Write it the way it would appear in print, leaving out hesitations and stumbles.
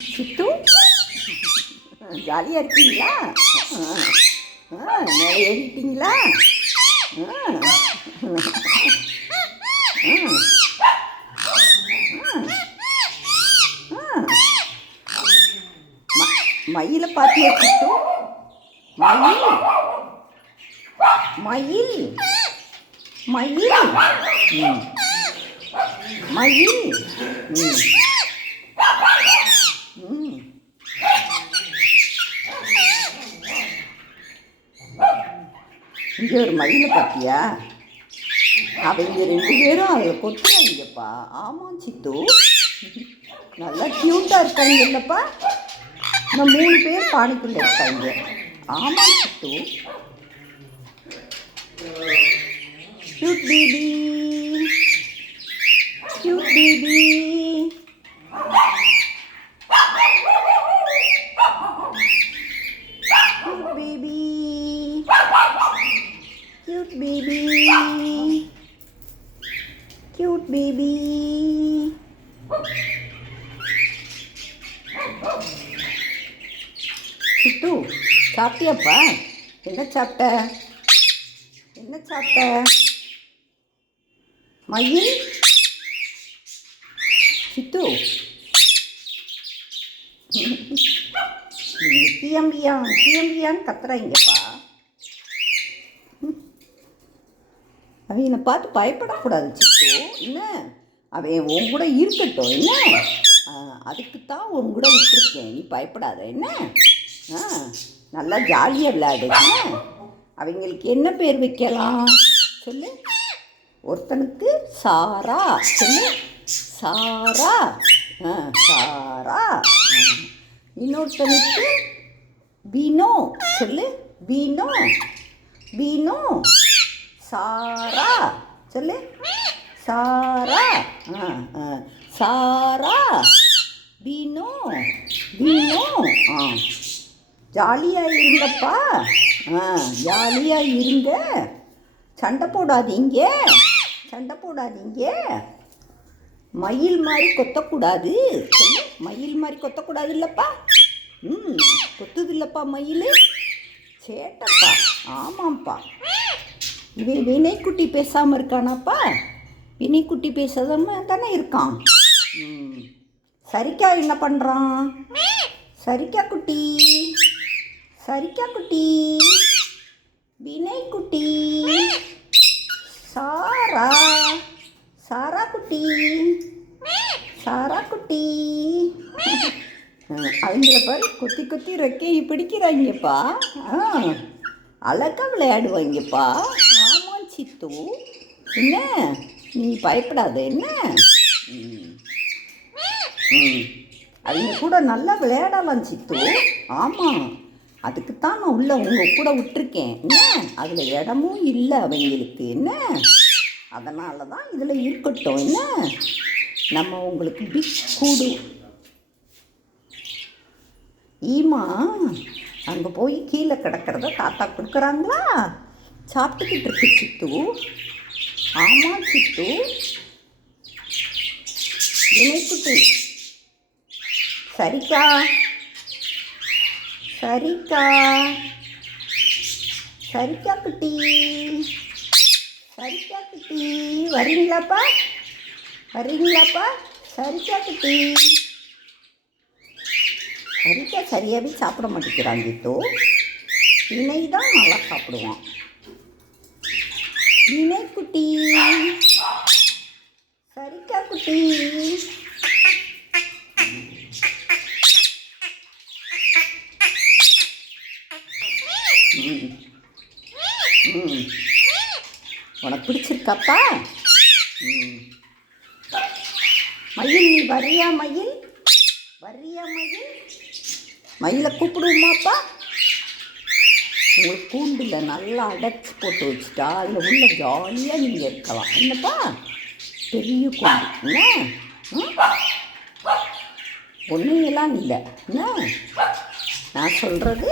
சித்து ஜாலியாக இருக்கீங்களா? மேலே ஏறிட்டீங்களா? மயிலை பார்த்தியா சித்து? மயில் மயில் மயில் மயில் இங்கே ஒரு மயிலை பார்த்தியா? அவங்க 2 பேரும் அதில் கொத்துறாங்கப்பா. ஆமாம் சித்து, நல்லா க்யூட்டாக இருக்காங்க இல்லைப்பா? இந்த 3 பேர் பானைக்குள்ளே இருக்காங்க. ஆமாம் Siddhu, cute baby, cute baby. Cute baby, cute baby. Siddhu சாப்பிட்டியாப்பா? என்ன சாப்பிட்ட? என்ன சாப்பிட்ட? மயில் சித்து கியம்பியான்னு கத்துறாங்கப்பா. அவனை பார்த்து பயப்படக்கூடாது சித்து. என்ன, அவன் உன் கூட இருக்கட்டும். என்ன, அதுக்குத்தான் உன் கூட விட்டுருக்கேன். நீ பயப்படாத. என்ன, நல்லா ஜாலியாக விளையாடு. அவங்களுக்கு என்ன பேர் வைக்கலாம் சொல்லு? ஒருத்தனுக்கு சாரா சொல்லு. சாரா. சாரா. இன்னொருத்தனுக்கு பீனோ சொல்லு. பீனோ. பீனோ. சாரா சொல்லு. சாரா. சாரா. பீனோ. பீனோ. ஜாலியாக இருங்கப்பா. ஜாலியாக இருங்க. சண்டை போடாதீங்க. சண்டை போடாதீங்க. மயில் மாதிரி கொத்தக்கூடாது சொல்லு. மயில் மாதிரி கொத்தக்கூடாது இல்லைப்பா? கொத்துது இல்லைப்பா மயில்? சேட்டப்பா. ஆமாம்ப்பா. இவன் வினைக்குட்டி பேசாமல் இருக்கானாப்பா? வினைக்குட்டி பேசாம தானே இருக்கான். சரிக்கா என்ன பண்ணுறான்? சரிக்கா குட்டி, சரிக்கா குட்டி, வினைக்குட்டி, சாரா, சாரா குட்டி, சாரா குட்டி. அவங்கள பாரு கொத்தி கொத்தி ரெக்கையை பிடிக்கிறாங்கப்பா. அழகாக விளையாடுவாங்கப்பா. ஆமாம் சித்து, என்ன நீ பயப்படாத. என்ன, அவங்க கூட நல்லா விளையாடலாம் சித்து. ஆமாம், அதுக்குத்தான் நான் உங்கள் கூட விட்டுருக்கேன். என்ன, அதில் இடமும் இல்லை அவங்களுக்கு. என்ன, அதனால தான் இதில் இருக்கட்டும். என்ன, நம்ம உங்களுக்கு பிக் கூடு. ஈமா அங்கே போய் கீழே கிடக்கிறத தாத்தா கொடுக்குறாங்களா? சாப்பிட்டுக்கிட்டு இருக்கு சித்து. ஆமாம் சித்து. வினைக்குட்டி சரிக்கா, சரிக்கா, சரிக்கா குட்டி, சரிக்கா குட்டி, வரீங்களாப்பா? வரீங்களாப்பா? சரிக்கா குட்டி. சரிக்கா சரியாகவே சாப்பிட மாட்டேங்கிறான் சித்து. வினை தான் நல்லா சாப்பிடுவான். வினை குட்டி, சரிக்கா குட்டி. உனக்கு பிடிச்சிருக்காப்பா? மயில் நீ வரியா? மயில் வரியா? மயில் மயிலை கூப்பிடுவோமாப்பா? உங்களுக்கு கூண்டில் நல்லா அடைச்சி போட்டு வச்சுட்டா அதில் உள்ள ஜாலியாக நீங்கள் இருக்கலாம். என்னப்பா, பெரிய கூண்டு. என்ன, ஒன்றும் எல்லாம் இல்லை. என்ன நான் சொல்கிறது